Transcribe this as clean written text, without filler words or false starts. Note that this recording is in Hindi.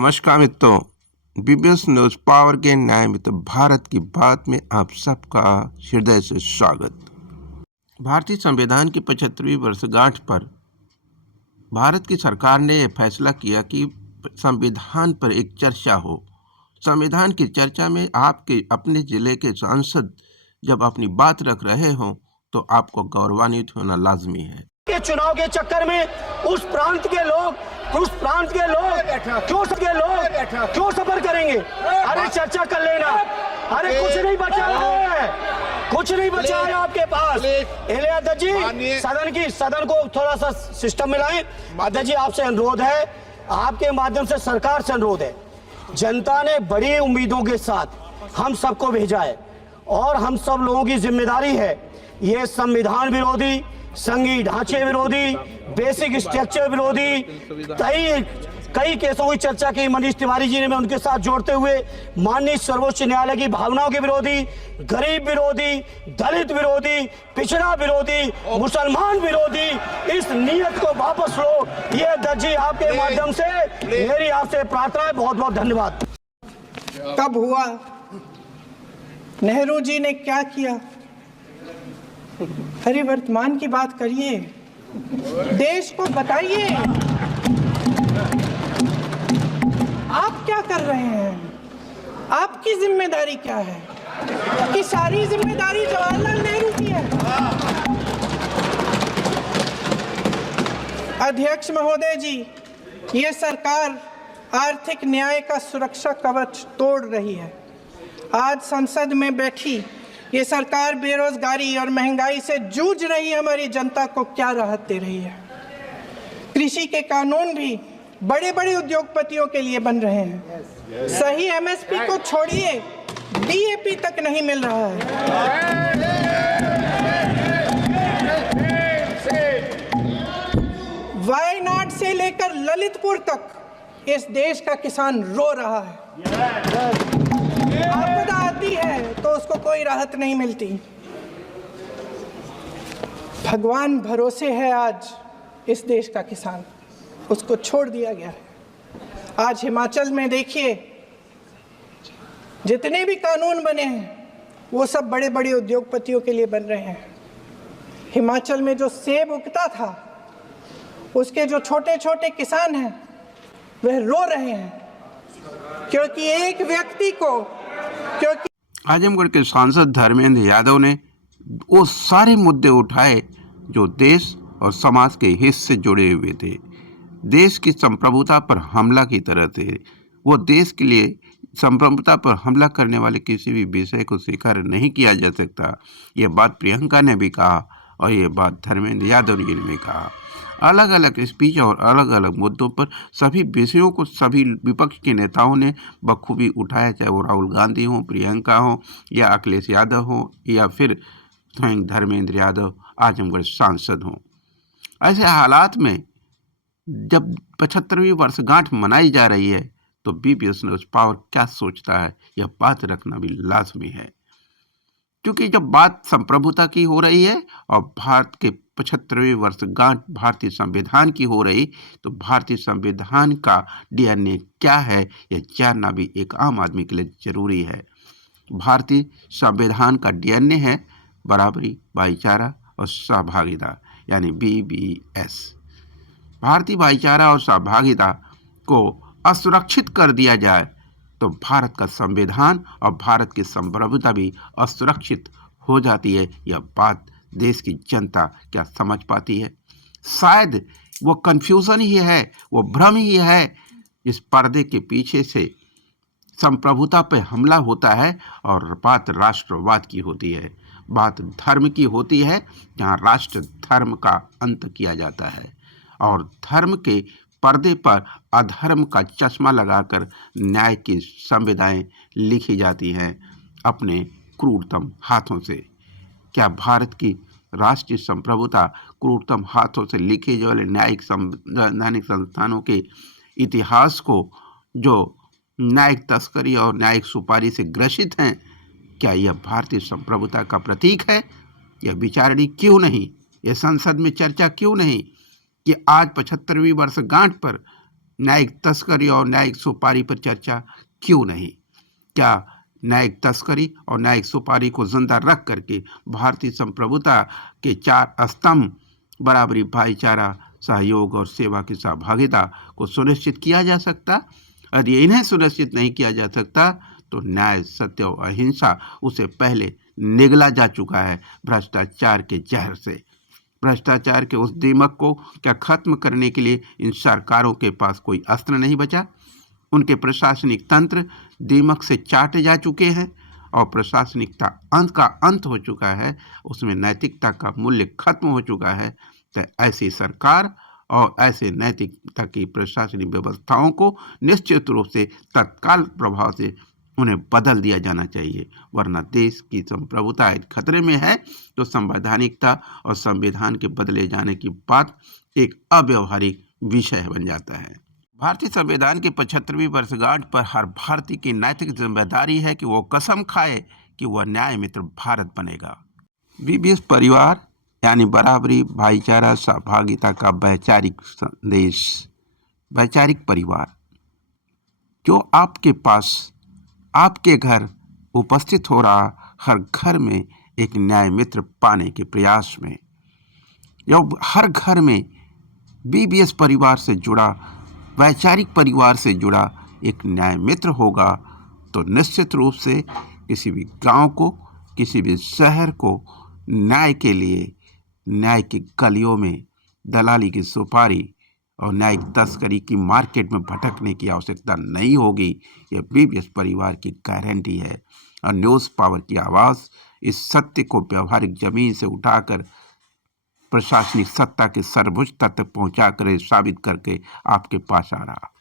नमस्कार मित्रों, बीबीएस न्यूज पावर के न्याय मित्र भारत की बात में आप सबका हृदय से स्वागत। भारतीय संविधान की 75वीं वर्षगांठ पर भारत की सरकार ने यह फैसला किया कि संविधान पर एक चर्चा हो। संविधान की चर्चा में आपके अपने जिले के सांसद जब अपनी बात रख रहे हों तो आपको गौरवान्वित होना लाजमी है। चुनाव के चक्कर में उस प्रांत के लोग क्यों सफर करेंगे? अरे चर्चा कर लेना। अरे कुछ नहीं बचा है, कुछ नहीं बचा है आपके पास। अध्यक्ष जी, सदन को थोड़ा सा सिस्टम में लाएं। अध्यक्ष जी, आपसे अनुरोध है, आपके माध्यम से सरकार से अनुरोध है। जनता ने बड़ी उम्मीदों के साथ हम सबको भेजा है और हम सब लोगों की जिम्मेदारी है। ये संविधान विरोधी, संघीय ढांचे विरोधी, बेसिक स्ट्रक्चर विरोधी कई केसों की चर्चा की मनीष तिवारी जी ने, मैं उनके साथ जोड़ते हुए माननीय सर्वोच्च न्यायालय की भावनाओं के विरोधी, गरीब विरोधी, दलित विरोधी, पिछड़ा विरोधी, मुसलमान विरोधी इस नीयत को वापस लो। ये अध्यक्ष जी आपके माध्यम से मेरी आपसे प्रार्थना है। बहुत बहुत धन्यवाद। कब हुआ? नेहरू जी ने क्या किया? अरे वर्तमान की बात करिए, देश को बताइए आप क्या कर रहे हैं, आपकी जिम्मेदारी क्या है? कि सारी जिम्मेदारी जवाहरलाल नेहरू की है। अध्यक्ष महोदय जी, ये सरकार आर्थिक न्याय का सुरक्षा कवच तोड़ रही है। आज संसद में बैठी ये सरकार बेरोजगारी और महंगाई से जूझ रही हमारी जनता को क्या राहत दे रही है? कृषि के कानून भी बड़े बड़े उद्योगपतियों के लिए बन रहे हैं। सही एमएसपी को छोड़िए, डीएपी तक नहीं मिल रहा है। वायनाड से लेकर ललितपुर तक इस देश का किसान रो रहा है। आपदा आती है तो उसको कोई राहत नहीं मिलती। भगवान भरोसे है आज इस देश का किसान, उसको छोड़ दिया गया है। आज हिमाचल में देखिए, जितने भी कानून बने हैं वो सब बड़े बड़े उद्योगपतियों के लिए बन रहे हैं। हिमाचल में जो सेब उगता था, उसके जो छोटे छोटे किसान हैं वह रो रहे हैं क्योंकि एक व्यक्ति को आजमगढ़ के सांसद धर्मेंद्र यादव ने वो सारे मुद्दे उठाए जो देश और समाज के हित से जुड़े हुए थे। देश की संप्रभुता पर हमला की तरह थे। वो देश के लिए संप्रभुता पर हमला करने वाले किसी भी विषय को स्वीकार नहीं किया जा सकता। ये बात प्रियंका ने भी कहा और ये बात धर्मेंद्र यादव जी ने भी कहा। अलग अलग स्पीच और अलग अलग मुद्दों पर सभी विषयों को सभी विपक्ष के नेताओं ने बखूबी उठाया, चाहे वो राहुल गांधी हो, प्रियंका हो या अखिलेश यादव हो या फिर स्वयं धर्मेंद्र यादव आजमगढ़ सांसद हों। ऐसे हालात में जब 75वीं वर्षगांठ मनाई जा रही है तो बीबीएस न्यूज पावर क्या सोचता है, यह बात रखना भी लाजमी है। क्योंकि जब बात संप्रभुता की हो रही है और भारत के 75वीं वर्षगांठ भारतीय संविधान की हो रही, तो भारतीय संविधान का डीएनए क्या है यह जानना भी एक आम आदमी के लिए जरूरी है। भारतीय संविधान का डीएनए है बराबरी, भाईचारा और सहभागिता, यानी बीबीएस। भारतीय भाईचारा और सहभागिता को असुरक्षित कर दिया जाए तो भारत का संविधान और भारत की संप्रभुता भी असुरक्षित हो जाती है। यह बात देश की जनता क्या समझ पाती है? शायद वो कंफ्यूजन ही है, वो भ्रम ही है। इस पर्दे के पीछे से संप्रभुता पे हमला होता है और बात राष्ट्रवाद की होती है, बात धर्म की होती है, जहाँ राष्ट्र धर्म का अंत किया जाता है और धर्म के पर्दे पर अधर्म का चश्मा लगाकर न्याय की संविधाएं लिखी जाती हैं अपने क्रूरतम हाथों से। क्या भारत की राष्ट्रीय संप्रभुता क्रूरतम हाथों से लिखे जो न्यायिक संवैधानिक संस्थानों के इतिहास को जो न्यायिक तस्करी और न्यायिक सुपारी से ग्रसित हैं, क्या यह भारतीय संप्रभुता का प्रतीक है? यह विचारणी क्यों नहीं, यह संसद में चर्चा क्यों नहीं कि आज 75वीं वर्षगांठ पर न्यायिक तस्करी और न्यायिक सुपारी पर चर्चा क्यों नहीं? क्या न्यायिक तस्करी और न्यायिक सुपारी को जिंदा रख करके भारतीय संप्रभुता के 4 स्तंभ बराबरी, भाईचारा, सहयोग और सेवा की सहभागिता को सुनिश्चित किया जा सकता? यदि इन्हें सुनिश्चित नहीं किया जा सकता तो न्याय, सत्य और अहिंसा उसे पहले निगला जा चुका है भ्रष्टाचार के जहर से। भ्रष्टाचार के उस दीमक को क्या खत्म करने के लिए इन सरकारों के पास कोई अस्त्र नहीं बचा? उनके प्रशासनिक तंत्र दीमक से चाटे जा चुके हैं और प्रशासनिकता अंत का अंत हो चुका है, उसमें नैतिकता का मूल्य खत्म हो चुका है। तो ऐसी सरकार और ऐसे नैतिकता की प्रशासनिक व्यवस्थाओं को निश्चित रूप से तत्काल प्रभाव से उन्हें बदल दिया जाना चाहिए, वरना देश की संप्रभुता खतरे में है तो संवैधानिकता और संविधान के बदले जाने की बात एक अव्यवहारिक विषय बन जाता है। भारतीय संविधान की 75वीं वर्षगांठ पर हर भारतीय की नैतिक जिम्मेदारी है कि वो कसम खाए कि वह न्याय मित्र भारत बनेगा। बीबीएस परिवार यानी बराबरी, भाईचारा, सहभागिता का वैचारिक संदेश, वैचारिक परिवार जो आपके पास, आपके घर उपस्थित हो रहा, हर घर में एक न्याय मित्र पाने के प्रयास में, या हर घर में बीबीएस परिवार से जुड़ा, वैचारिक परिवार से जुड़ा एक न्याय मित्र होगा तो निश्चित रूप से किसी भी गांव को, किसी भी शहर को न्याय के लिए, न्याय की गलियों में दलाली की सुपारी और न्यायिक तस्करी की मार्केट में भटकने की आवश्यकता नहीं होगी। यह बीबीएस परिवार की गारंटी है। और न्यूज़ पावर की आवाज़ इस सत्य को व्यवहारिक जमीन से उठाकर प्रशासनिक सत्ता के सर्वोच्च तक पहुंचाकर साबित करके आपके पास आ रहा।